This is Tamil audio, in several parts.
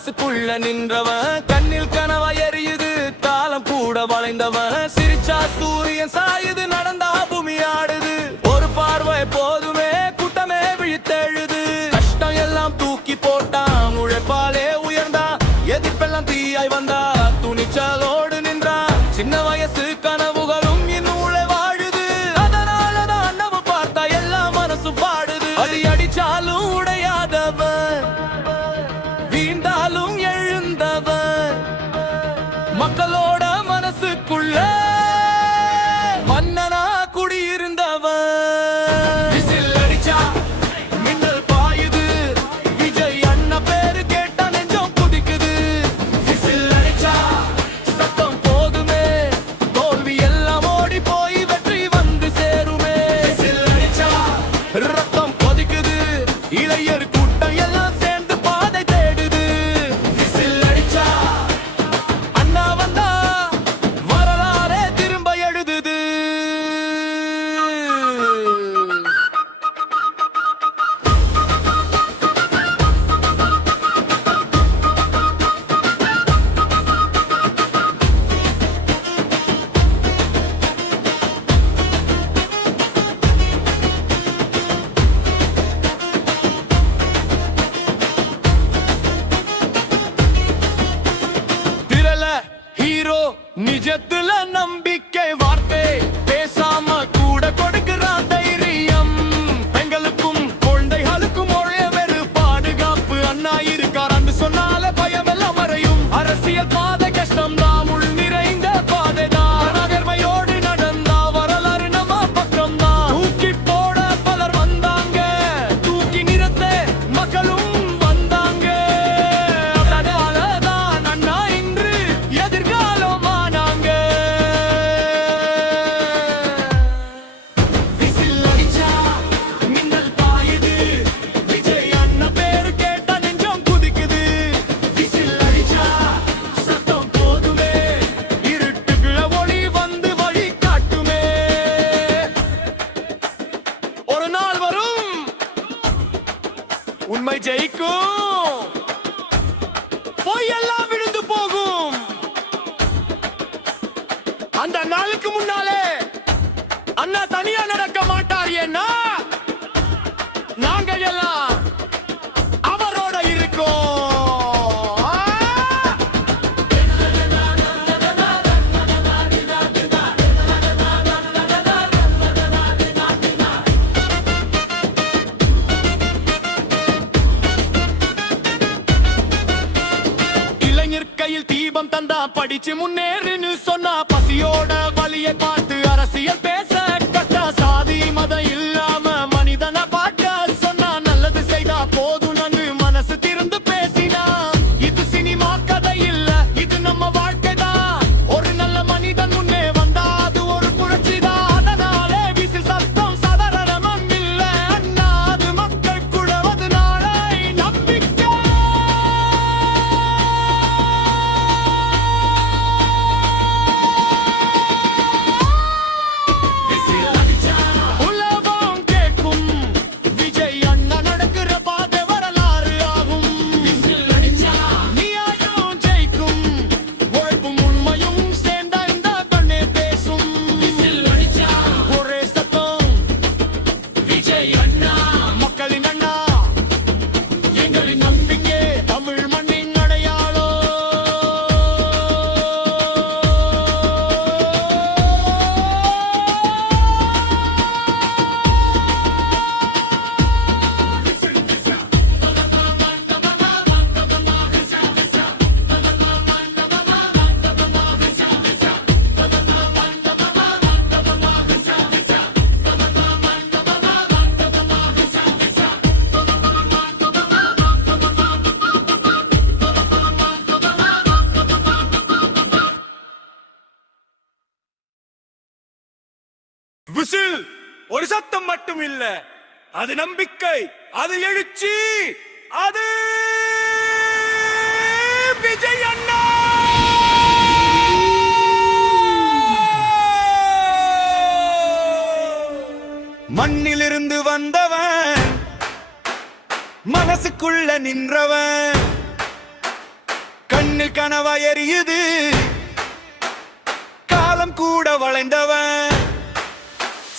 மனசுக்குள்ள நின்றவன் கண்ணில் கனவா எரியுது காலம் கூட வளைந்தவன் சிரிச்சா சூரியன் சாயுது நடந்தா பூமி ஆடுது ஒரு பார்வை போதுமே கூட்டமே விழித்தெழுது கஷ்டம் எல்லாம் தூக்கி போட்டான் உழைப்பாலே உயர்ந்தான் எதிர்ப்பெல்லாம் தீயாய் வந்தா துணிச்சலோடு நின்றான் சின்ன வயசு கனவுகளும் இன்னும் வாழுது அதனாலதான் நம்ம பார்த்தா எல்லாம் மனசு பாடுது அடி அடிச்சாலும் உடையாதவன் வீழ்ந்தாலும் எழுந்தவன் மக்களோட மனசுக்குள்ள மன்னனா குடியிருந்தவன் விசில் அடிச்சா மின்னல் பாயுது விஜய் அண்ணா பேரு கேட்டா நெஞ்சம் குதிக்குது விசில் அடிச்சா சத்தம் போதுமே தோல்வி எல்லாம் ஓடி போய் வெற்றி வந்து சேருமே விசில் அடிச்சா ரத்தம் கொதிக்குது இளையர் கூட்டம் எல்லாம் சேர்ந்து பாதை தேடுது விசில் அடிச்சா அண்ணா வந்தா வரலாறே திரும்ப எழுதுது திரள ஹீரோ நிஜத்துல நம்பிக்கை வார்த்தை பேசாம கூட கொடுக்கிறான் தைரியம் பெண்களுக்கும் குழந்தைகளுக்கும் ஒரே வெறு பாதுகாப்பு அண்ணா இருக்கார் அன்று சொன்னால பயம் எல்லாம் மறையும் அரசியல் பாதை கஷ்டம் தான் உள் நிறைந்த பாதை தான் நகர்மையோடு நடந்தா வரலாறு நம்ம பக்கம் தான் தூக்கி போட பலர் வந்தாங்க தூக்கி நிறுத்த மக்களும் வந்தாங்க அதனாலதான் அண்ணா இன்று எதிர்காலமானாங்க விசில் அடிச்சா மின்னல் பாயுது விஜய் அண்ணா பேரு கேட்டா நெஞ்சம் குதிக்குது விசில் அடிச்சா சத்தம் போதுமே இருட்டுக்குள்ள ஒளி வந்து வழி காட்டுமே ஒரு நாள் வரும் உண்மை ஜெயிக்கும் பொய்யெல்லாம் விழுந்து போகும் அந்த நாளுக்கு முன்னாலே அண்ணா தனியா நடக்க மாட்டார் ஏன்னா நாங்க எல்லாம் அவரோட இருக்கோம் இளைஞர் கையில் தீபம் தந்தா படிச்சு முன்னேறுன்னு சொன்னா பசியோட வலியை பார்த்து அரசியல் பேச கட்டா சாதி மதம் இல்லாம மனிதனை பார்க்க சொன்னா நல்லது செய்தா போதும் நன்று மனசு திறந்து பேசினா இது சினிமா கதை இல்ல இது நம்ம வாழ்க்கை தான் ஒரு நல்ல மனிதன் முன்னே வந்தா அது ஒரு புரட்சி தான் அதனாலே விசில் சத்தம் சாதாரணம் இல்ல அண்ணா அது மக்கள் கூட அது நாளை நம்பிக்கை உலகம் கேட்கும் விஜய் அண்ணா நடக்கிற பாதை வரலாறு ஆகும் நியாயம் ஜெயிக்கும் உழைப்பும் உண்மையும் சேர்ந்த இந்த கண்ணே பேசும் ஒரே சத்தம் விஜய் அண்ணா மக்களின் அண்ணா எங்களின் நம்பிக்கை தமிழ் மண்ணின் அடையாளம் விசில் ஒரு சத்தம் மட்டும் இல்ல அது நம்பிக்கை அது எழுச்சி அது விஜய் அண்ணா மண்ணிலிருந்து வந்தவன் மனசுக்குள்ள நின்றவன் கண்ணில் கனவா எரியுது காலம் கூட வளைந்தவன்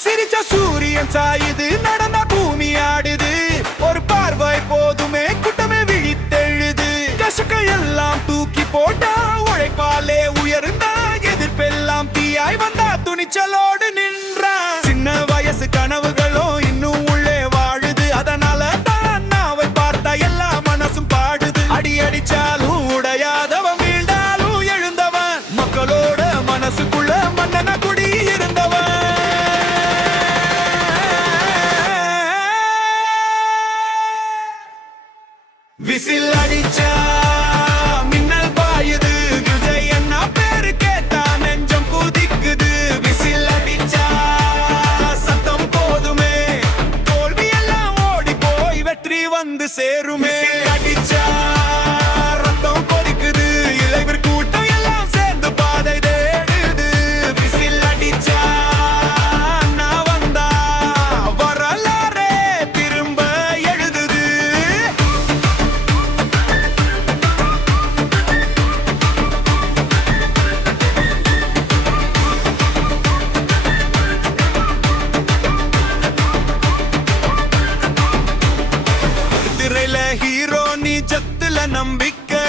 சிரிச்ச சூரியன் சாயுது நடந்த பூமி ஆடுது ஒரு பார்வை போதுமே குட்டமே விழித்தெழுது கசக்க எல்லாம் தூக்கி போட்டா உழைப்பாலே உயர்ந்தா எதிர்ப்பெல்லாம் தீயாய் வந்தா துணிச்சலோடு நின்றா சின்ன வயசு கனவுகளும் இன்னும் உள்ளே வாழுது அதனால தான் நாவை பார்த்தா எல்லா மனசும் பாடுது அடி அடிச்சாலும் உடையாதவன் வீழ்ந்தாலும் எழுந்தவன் மக்களோட மனசுக்குள்ள மன்னன குடி இருந்தவன் விசில் அடிச்சா மின்னல் பாயுது விஜய் என்ன பேரு கேட்டா நெஞ்சம் குதிக்குது விசில் அடிச்சா சத்தம் போதுமே தோல்வி எல்லாம் ஓடி போய் வெற்றி வந்து சேருமே அடிச்சா ரத்தம் கொதிக்குது இளைவர் கூட்டம் எல்லாம் சேர்ந்து பாதை தேடுது விசில் அடிச்சா நான் வந்தா வரலாறே திரும்ப எழுதுது திரையில ஹீரோ நீ ஜத்துல நம்பிக்கை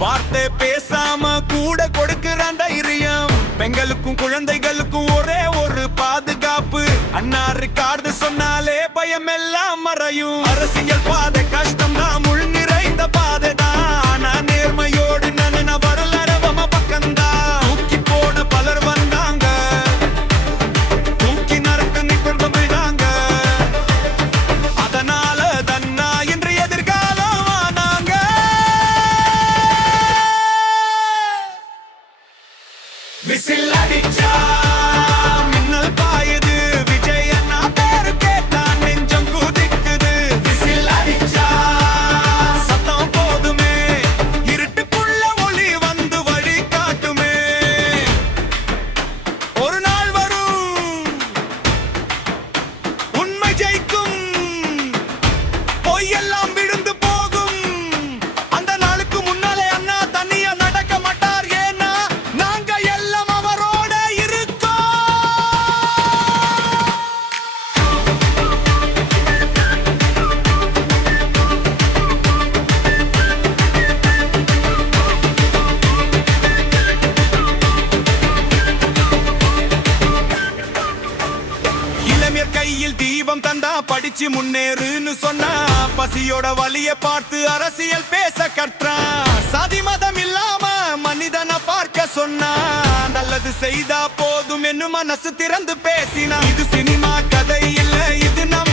வார்த்தை பேசாம கூட கொடுக்கிற தைரியம் பெண்களுக்கும் குழந்தைகளுக்கும் ஒரே ஒரு பாதுகாப்பு அன்னாரு கார்டு சொன்னாலே பயம் எல்லாம் மறையும் அரசியல் பாதை கஷ்டம் தான் முள் நிறைந்த பாதை தான் ஆனா நேர்மையோடு நன்ன வரலரவம பக்கம்தான் தூக்கி போட பலர் வந்தாங்க தூக்கி நறுக்கு நிற்கிறது விடாங்க அதனால தன்னா இன்று எதிர்காலம் ஆனாங்க விசில் அடிச்சா மின்னல் பாயுது விஜய் அண்ணா பேரு கேட்டா நெஞ்சம் குதிக்குது விசில் அடிச்சா சத்தம் போதுமே இருட்டுக்குள்ள ஒளி வந்து வழி காட்டுமே ஒரு நாள் வரும் உண்மை ஜெயிக்கும் பொய்யெல்லாம் விழுந்து போகும் அந்த நாளுக்கு முன்னாலே அண்ணா தனியா நடக்க மாட்டார் ஏன்னா நாங்க எல்லாம் அவரோட இருக்கோம் இளமையர் கையில் தீபம் தந்தா படிச்சு முன்னேறுன்னு சொன்னா பசியோட வலிய பார்த்து அரசியல் பேச கற்றான் சாதி மதம் இல்லாம மனிதனை பார்க்க சொன்னா நல்லது செய்தா போதும் என்று மனசு திறந்து பேசினா இது சினிமா கதை இல்ல இது நம்ம